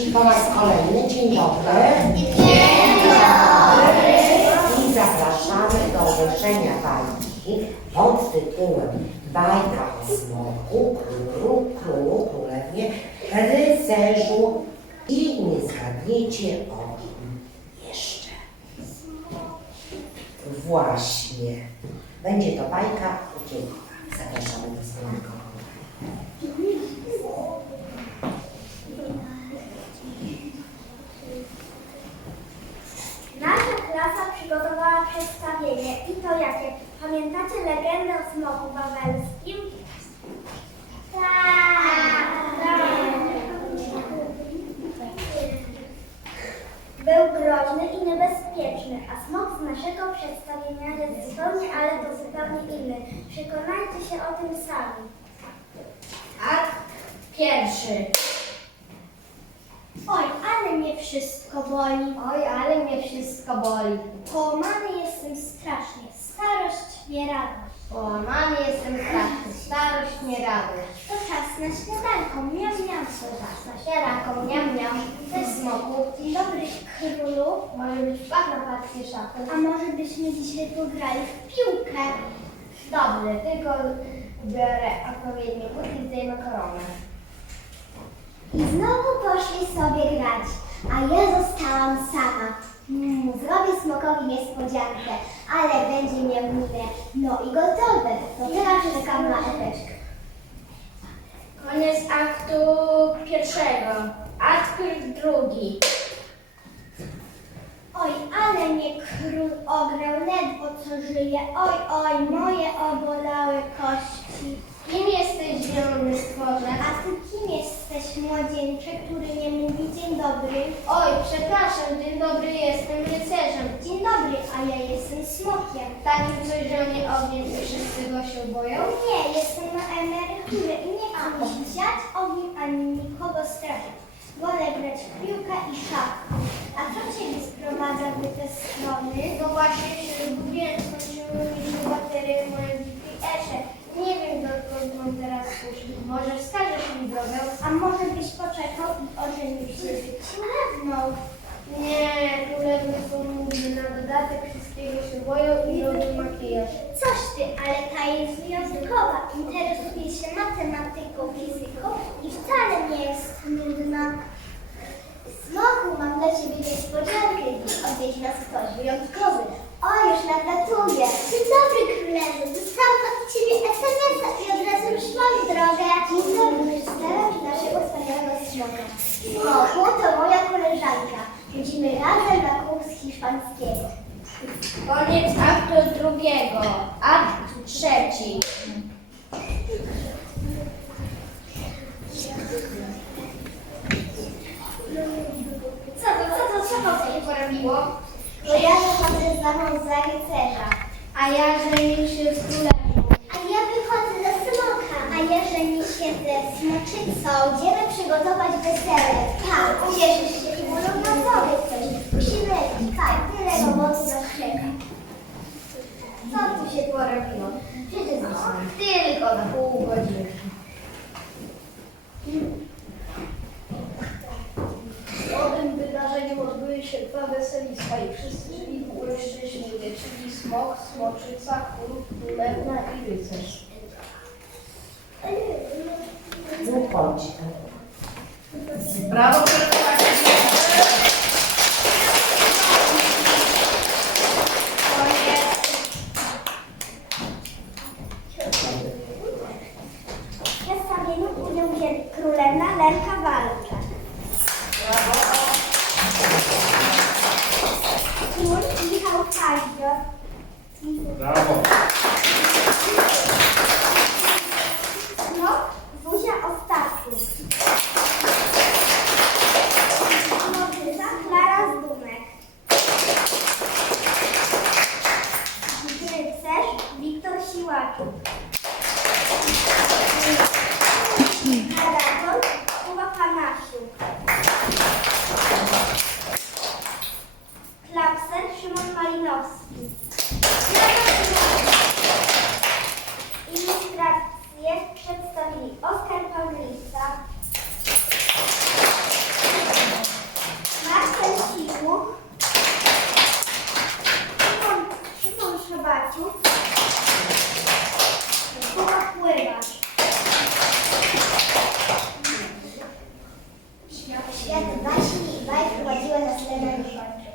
Dzieci po raz kolejny. Dzień dobry. I zapraszamy do obejrzenia bajki pod tytułem Bajka o smoku, królu, królu, królewnie, rycerzu i nie zgadniecie o kim jeszcze. Właśnie. Będzie to bajka dziękuję. Zapraszamy do słownika. Przedstawienie i to jakie? Pamiętacie legendę o smoku wawelskim? Tak! Był groźny i niebezpieczny, a smok z naszego przedstawienia jest zupełnie, ale to zupełnie inny. Przekonajcie się o tym sami. Akt pierwszy. Oj, ale mnie wszystko boli. Oj, ale mnie wszystko boli. Połamany jestem strasznie. Starość nie radość. Połamany jestem straszny. Starość, nie radość. To czas na śniadanko. Miam, miam. To czas na śniadanko, miam, miam. Cześć smoku. Dzień dobry, królu. Może być wpadł na partie szachu. A może byśmy dzisiaj pograli w piłkę? Dobrze, tylko biorę odpowiednie buty i zdejmę koronę. I znowu poszli sobie grać, a ja zostałam sama. Mm, zrobię smokowi niespodziankę, ale będzie miał minę. No i gotowe. To teraz czekam na. Koniec aktu pierwszego. Akt drugi. Oj, ale mnie król ograł, ledwo co żyje. Oj, oj, moje obolałe kości. Kim jesteś zielony stworze? A ty kim jesteś, młodzieńcze, który nie mówi dzień dobry? Oj, przepraszam, dzień dobry, jestem rycerzem. Dzień dobry, a ja jestem smokiem. Takim coś, że mnie ognie i wszyscy go się boją? Nie, jestem na emeryturze i nie chcę mi siać ogniem ani nikogo straszyć. Wolę grać w piłkę i szach. A co ciebie sprowadza w te strony? No właśnie się zgubiłem, skończyły mi się baterie w moim GPS-ie. Nie wiem dokąd mam teraz pójść. Może wskażesz mi drogę? A może byś poczekał i ożenił się z królewną? Nie, królewny są nudne. Na dodatek wszystkiego się boją i robią makijaż. Coś ty, ale ta jest wyjątkowa. Interesuje się matematyką, fizyką i wcale nie jest nudna. Smoku, mam dla ciebie niespodziankę. Dziś odwiedź nas ktoś wyjątkowy. O, już nadlatuję. Dzień dobry, królewny. Dostałam od ciebie SMS-a i od razu szłam w drogę. Dzień dobry, przedstawiam ci naszego wspaniałego smoka. Smoku to moja koleżanka. Chodzimy razem na kurs Koniec aktu drugiego. Akt trzeci. Co to, co to, co to? Się porobiło? Bo ja wychodzę z mamą za rycerza. A ja żenię się z królewną. A ja wychodzę ze smoka. A ja żenię się ze smoczycą. Idziemy przygotować wesele. Tak, ucieszysz się będą na. Tak, tyle. Co tu się porobiło? Tylko na pół godziny. Po tym wydarzeniu odbyły się dwa weseliska i wszyscy były szczęśliwie, czyli smok, smoczyca, król, i rycerz. Brawo, królewna Lerka Walcza. Król Michał Kaździo. Brawo! Pagli, Oskar Paglica. Marcel Siłuk. Szymon, Szymon Szabaciuk. Kuba Pływacz. Świat baśni i bajek prowadziła na scenę